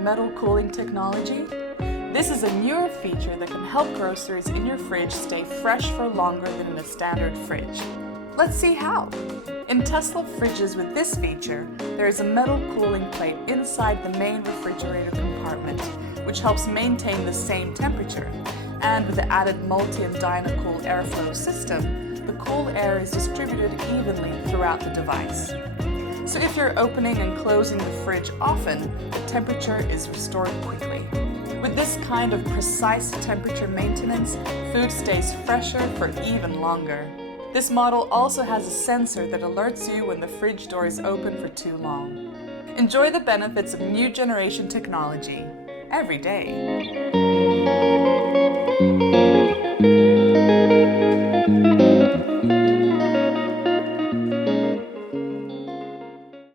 metal cooling technology? This is a newer feature that can help groceries in your fridge stay fresh for longer than in a standard fridge. Let's see how. In Tesla fridges with this feature, there is a metal cooling plate inside the main refrigerator compartment, which helps maintain the same temperature. And with the added multi- and Dynacool airflow system, the cool air is distributed evenly throughout the device. So if you're opening and closing the fridge often, the temperature is restored quickly. With this kind of precise temperature maintenance, food stays fresher for even longer. This model also has a sensor that alerts you when the fridge door is open for too long. Enjoy the benefits of new generation technology every day.